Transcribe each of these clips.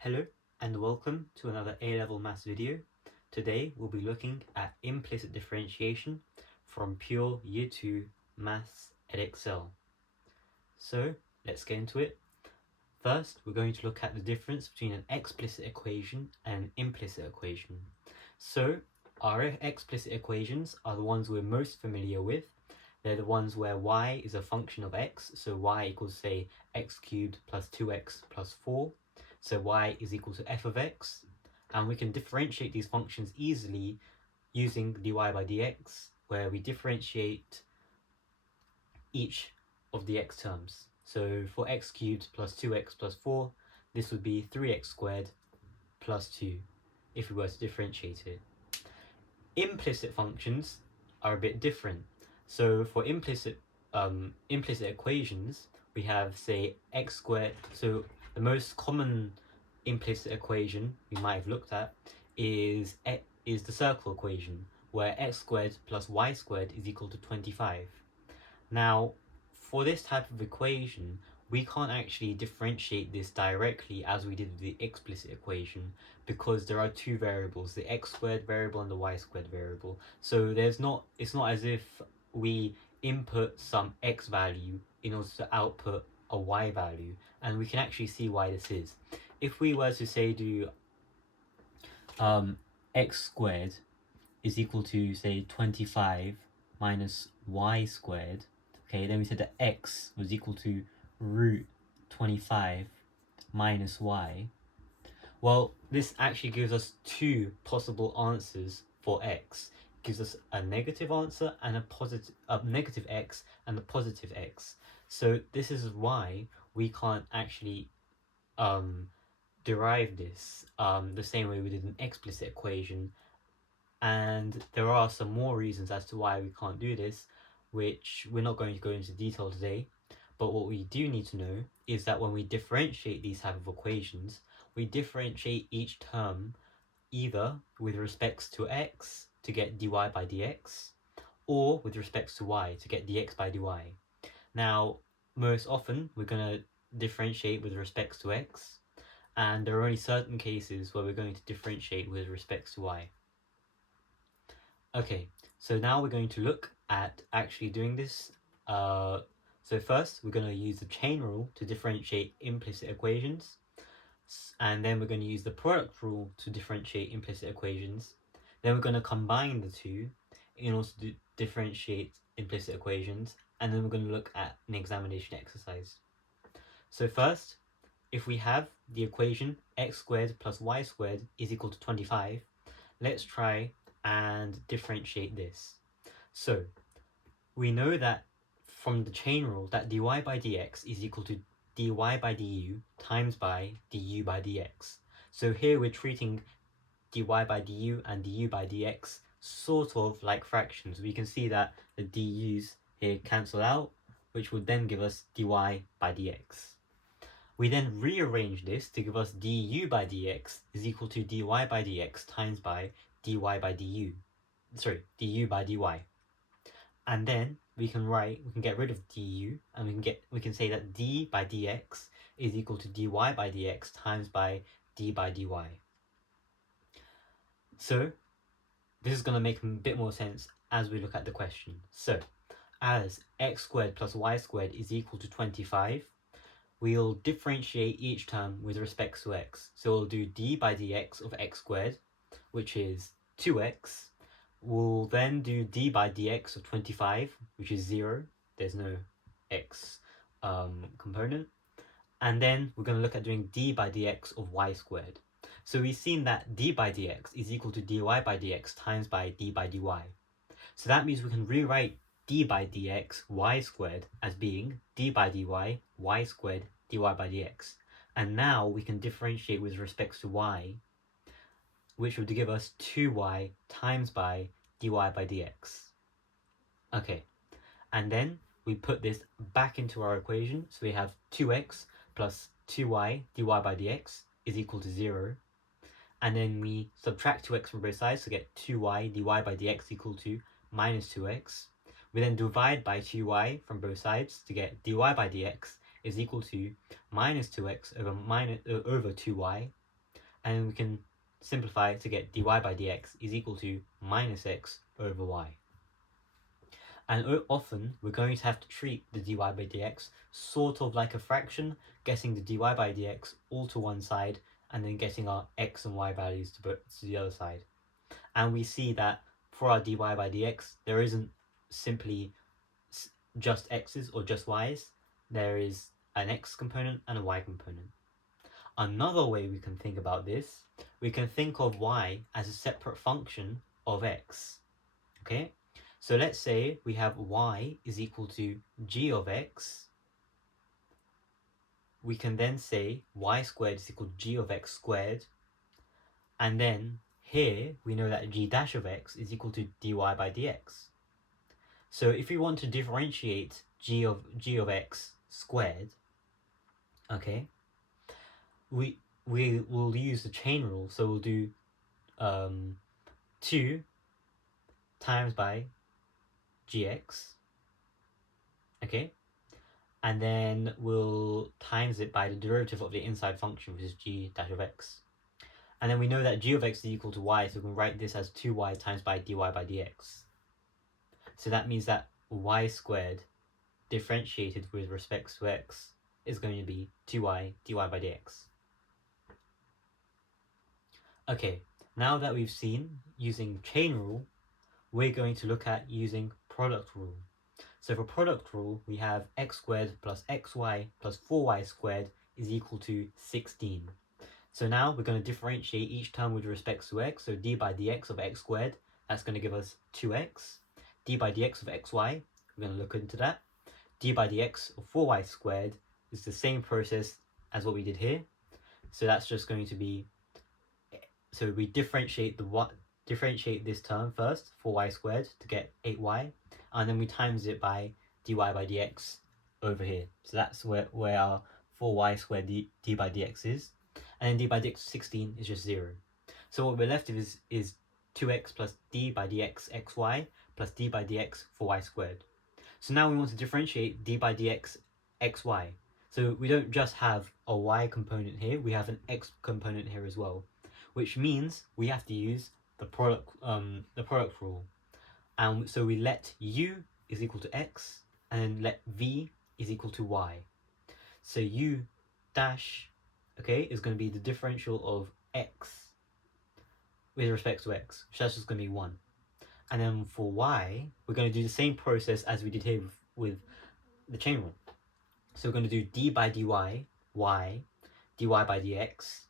Hello and welcome to another A-level maths video. Today we'll be looking at implicit differentiation from pure Year 2 Maths edexcel. So let's get into it. First we're going to look at the difference between an explicit equation and an implicit equation. So our explicit equations are the ones we're most familiar with. They're the ones where y is a function of x, so y equals, say, x cubed plus 2x plus 4. So y is equal to f of x, and we can differentiate these functions easily using dy by dx, where we differentiate each of the x terms. So for x cubed plus 2x plus 4, this would be 3x squared plus 2 if we were to differentiate it. Implicit functions are a bit different. So for implicit equations, we have, say, x squared. So the most common implicit equation we might have looked at is the circle equation, where x squared plus y squared is equal to 25. Now, for this type of equation, we can't actually differentiate this directly as we did with the explicit equation, because there are two variables, the x squared variable and the y squared variable. So it's not as if we input some x value in order to output a y value, and we can actually see why this is. If we were to, say, do x squared is equal to, say, 25 minus y squared, okay, then we said that x was equal to root 25 minus y. Well, this actually gives us two possible answers for x. It gives us a negative answer and a negative x and a positive x. So this is why we can't actually derive this the same way we did an explicit equation. And there are some more reasons as to why we can't do this, which we're not going to go into detail today. But what we do need to know is that when we differentiate these type of equations, we differentiate each term either with respects to x to get dy by dx, or with respects to y to get dx by dy. Now, most often we're going to differentiate with respects to x, and there are only certain cases where we're going to differentiate with respects to y. Okay, so now we're going to look at actually doing this. So first, we're going to use the chain rule to differentiate implicit equations, and then we're going to use the product rule to differentiate implicit equations. Then we're going to combine the two in order to differentiate implicit equations, and then we're going to look at an examination exercise. So first, if we have the equation x squared plus y squared is equal to 25, let's try and differentiate this. So we know that from the chain rule that dy by dx is equal to dy by du times by du by dx. So here we're treating dy by du and du by dx sort of like fractions. We can see that the du's here cancel out, which would then give us dy by dx. We then rearrange this to give us du by dx is equal to dy by dx times by dy by du. Sorry, du by dy. And then we can get rid of du, and we can say that d by dx is equal to dy by dx times by d by dy. So this is going to make a bit more sense as we look at the question. So as x squared plus y squared is equal to 25, we'll differentiate each term with respect to x. So we'll do d by dx of x squared, which is 2x. We'll then do d by dx of 25, which is 0. There's no x component. And then we're going to look at doing d by dx of y squared. So we've seen that d by dx is equal to dy by dx times by d by dy. So that means we can rewrite d by dx y squared as being d by dy y squared dy by dx. And now we can differentiate with respect to y, which would give us 2y times by dy by dx. Okay, and then we put this back into our equation. So we have 2x plus 2y dy by dx is equal to 0. And then we subtract 2x from both sides to get 2y dy by dx equal to minus 2x. We then divide by 2y from both sides to get dy by dx is equal to minus 2x over 2y. and we can simplify to get dy by dx is equal to minus x over y. And often we're going to have to treat the dy by dx sort of like a fraction, getting the dy by dx all to one side and then getting our x and y values to the other side. And we see that for our dy by dx, there isn't simply just x's or just y's, there is an x component and a y component. Another way we can think about this, we can think of y as a separate function of x. Okay, so let's say we have y is equal to g of x. We can then say y squared is equal to g of x squared. And then here we know that g dash of x is equal to dy by dx. So if we want to differentiate g of x squared, okay, we will use the chain rule. So we'll do 2 times by gx, okay, and then we'll times it by the derivative of the inside function, which is g dash of x. And then we know that g of x is equal to y, so we can write this as 2y times by dy by dx. So that means that y squared differentiated with respect to x is going to be 2y dy by dx. Okay, now that we've seen using chain rule, we're going to look at using product rule. So for product rule, we have x squared plus xy plus 4y squared is equal to 16. So now we're going to differentiate each term with respect to x. So d by dx of x squared, that's going to give us 2x. d by dx of xy, we're going to look into that. d by dx of 4y squared is the same process as what we did here. So that's just going to be, so we differentiate this term first, 4y squared, to get 8y, and then we times it by dy by dx over here. So that's where our 4y squared d by dx is. And then d by dx of 16 is just 0. So what we're left with is 2x plus d by dx xy plus d by dx 4y squared. So now we want to differentiate d by dx xy. So we don't just have a y component here, we have an x component here as well, which means we have to use the product rule. And so we let u is equal to x and then let v is equal to y. So u dash, okay, is going to be the differential of x with respect to x, which that's just going to be 1. And then for y, we're going to do the same process as we did here with the chain rule. So we're going to do d by dy, y, dy by dx,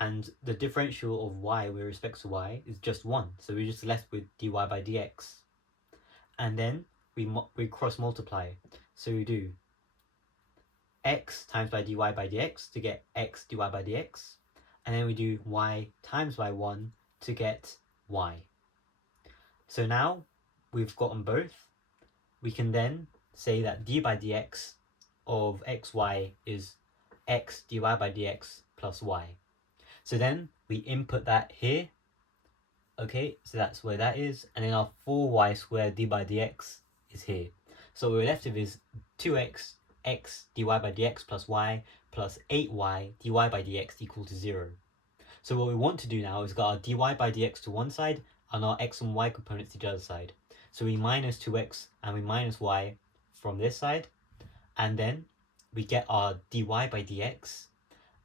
and the differential of y with respect to y is just 1. So we're just left with dy by dx. And then we cross multiply. So we do x times by dy by dx to get x dy by dx. And then we do y times by 1 to get y. So now we've gotten both. We can then say that d by dx of xy is x dy by dx plus y. So then we input that here. Okay, so that's where that is. And then our 4y squared d by dx is here. So what we're left with is 2x x dy by dx plus y plus 8y dy by dx equal to 0. So what we want to do now is got our dy by dx to one side and our x and y components to the other side. So we minus 2x and we minus y from this side, and then we get our dy by dx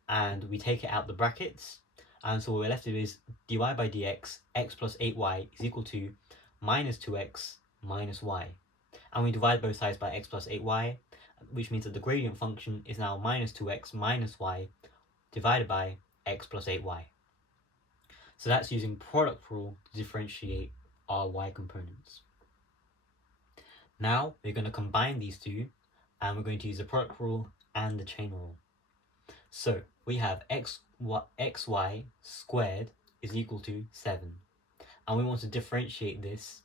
and we take it out the brackets, and so what we're left with is dy by dx x plus 8y is equal to minus 2x minus y, and we divide both sides by x plus 8y, which means that the gradient function is now minus 2x minus y divided by x plus 8y. So that's using product rule to differentiate our y components. Now we're going to combine these two, and we're going to use the product rule and the chain rule. So we have xy squared is equal to 7, and we want to differentiate this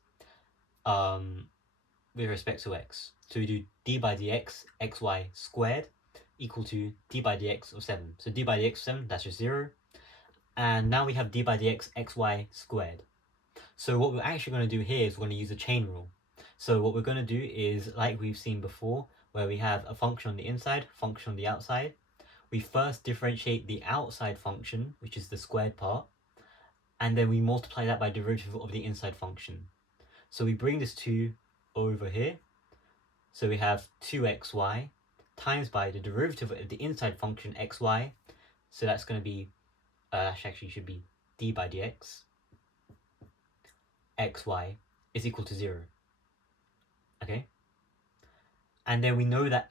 with respect to x. So we do d by dx xy squared equal to d by dx of 7. So d by dx of 7, that's just 0. And now we have d by dx xy squared. So what we're actually going to do here is we're going to use a chain rule. So what we're going to do is, like we've seen before, where we have a function on the inside, function on the outside, we first differentiate the outside function, which is the squared part, and then we multiply that by derivative of the inside function. So we bring this 2 over here. So we have 2xy times by the derivative of the inside function xy. So that's going to be, actually should be d by dx xy is equal to 0. Okay? And then we know that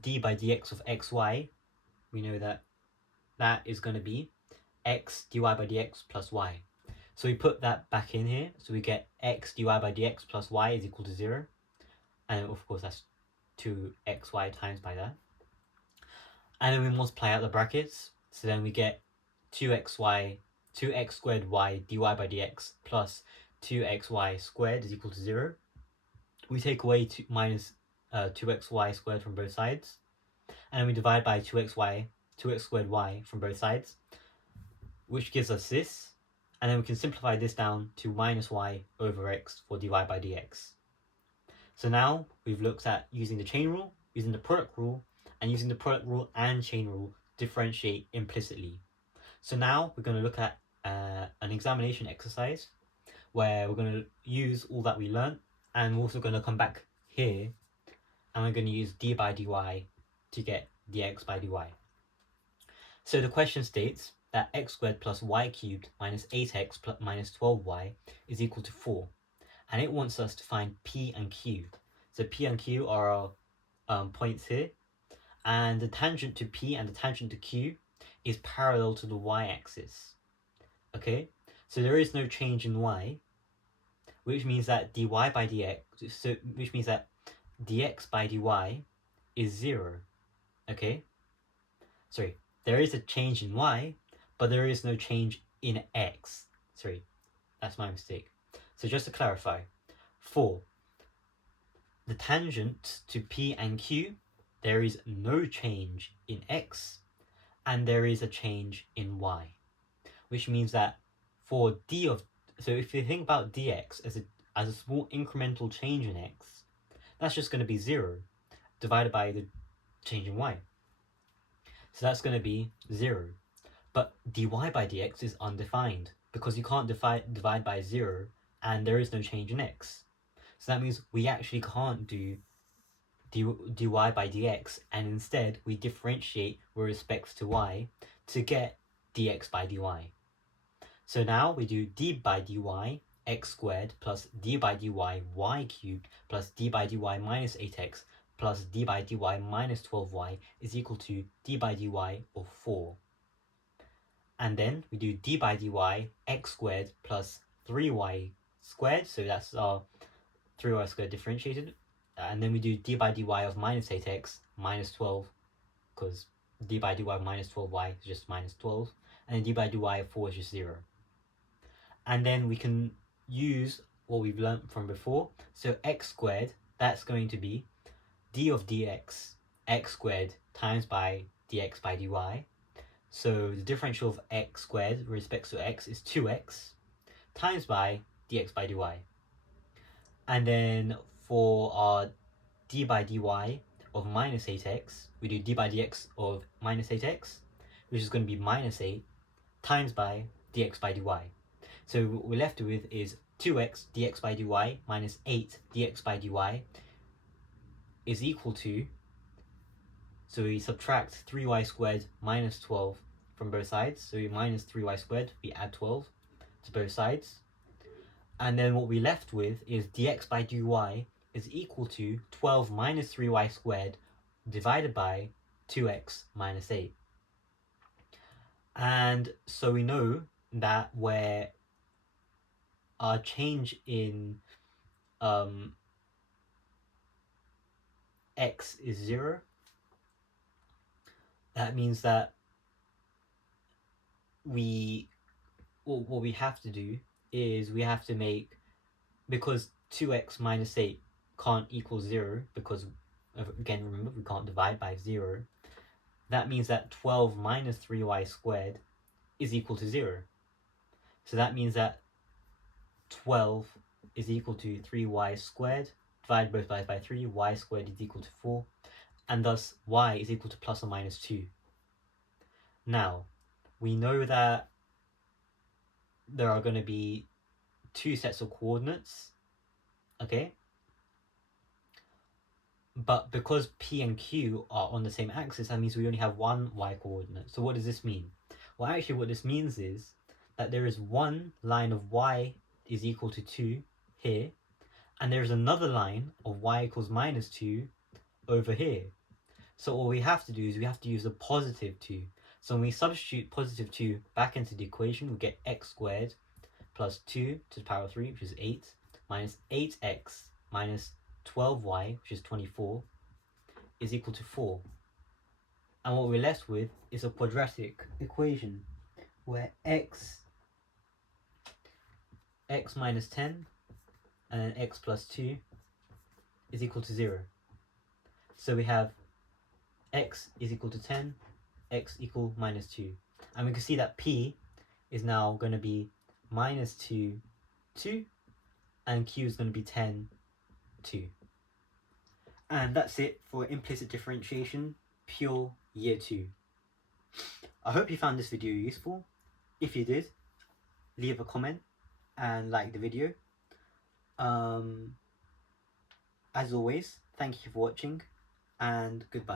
d by dx of xy, we know that that is going to be x dy by dx plus y. So we put that back in here. So we get x dy by dx plus y is equal to 0. And of course that's 2xy times by that. And then we multiply out the brackets. So then we get 2x squared y dy by dx plus 2xy squared is equal to 0. We take away 2xy squared from both sides. And then we divide by 2x squared y from both sides, which gives us this. And then we can simplify this down to minus y over x for dy by dx. So now we've looked at using the chain rule, using the product rule, and using the product rule and chain rule to differentiate implicitly. So now we're going to look at an examination exercise where we're going to use all that we learned, and we're also going to come back here and we're going to use d by dy to get dx by dy. So the question states that x squared plus y cubed minus 8x plus minus 12y is equal to 4. And it wants us to find P and Q. So P and Q are our points here. And the tangent to P and the tangent to Q is parallel to the y-axis. Okay? So there is no change in y, which means that dy by dx, which means that dx by dy is 0. Okay? Sorry, there is a change in y, but there is no change in x. Sorry, that's my mistake. So just to clarify, for the tangent to P and Q, there is no change in x, and there is a change in y, which means that for so if you think about dx as a small incremental change in x, that's just going to be 0 divided by the change in y. So that's going to be 0. But dy by dx is undefined because you can't divide by 0 and there is no change in x. So that means we actually can't do dy by dx, and instead we differentiate with respect to y to get dx by dy. So now we do d by dy x squared plus d by dy y cubed plus d by dy minus 8x plus d by dy minus 12y is equal to d by dy of 4. And then we do d by dy x squared plus 3y squared, so that's our 3y squared differentiated. And then we do d by dy of minus 8x minus 12, because d by dy of minus 12y is just minus 12. And then d by dy of 4 is just 0. And then we can use what we've learned from before. So x squared, that's going to be d of dx x squared times by dx by dy. So the differential of x squared with respect to x is 2x times by dx by dy. And then for our d by dy of minus 8x, we do d by dx of minus 8x, which is going to be minus 8 times by dx by dy. So what we're left with is 2x dx by dy minus 8 dx by dy is equal to, so we subtract 3y squared minus 12 from both sides. So we minus 3y squared, we add 12 to both sides. And then what we're left with is dx by dy is equal to 12 minus 3y squared divided by 2x minus 8. And so we know that where our change in x is 0, that means that what we have to do is we have to make, because 2x minus 8 can't equal 0, because again remember we can't divide by 0, that means that 12 minus 3y squared is equal to 0. So that means that 12 is equal to 3y squared, divide both sides by 3, y squared is equal to 4, and thus y is equal to plus or minus 2. Now, we know that there are going to be two sets of coordinates, okay? But because P and Q are on the same axis, that means we only have one y coordinate. So what does this mean? Well, actually what this means is that there is one line of y is equal to 2 here, and there is another line of y equals minus 2 over here. So all we have to do is we have to use the positive 2. So when we substitute positive 2 back into the equation, we get x squared plus 2 to the power of 3, which is 8, minus 8x minus 12y, which is 24, is equal to 4. And what we're left with is a quadratic equation where x minus 10 and then x plus 2 is equal to 0. So we have x is equal to 10, x equal minus 2. And we can see that p is now going to be minus 2, 2, and q is going to be 10, 2. And that's it for implicit differentiation, pure year 2. I hope you found this video useful. If you did, leave a comment and like the video. As always, thank you for watching, and goodbye.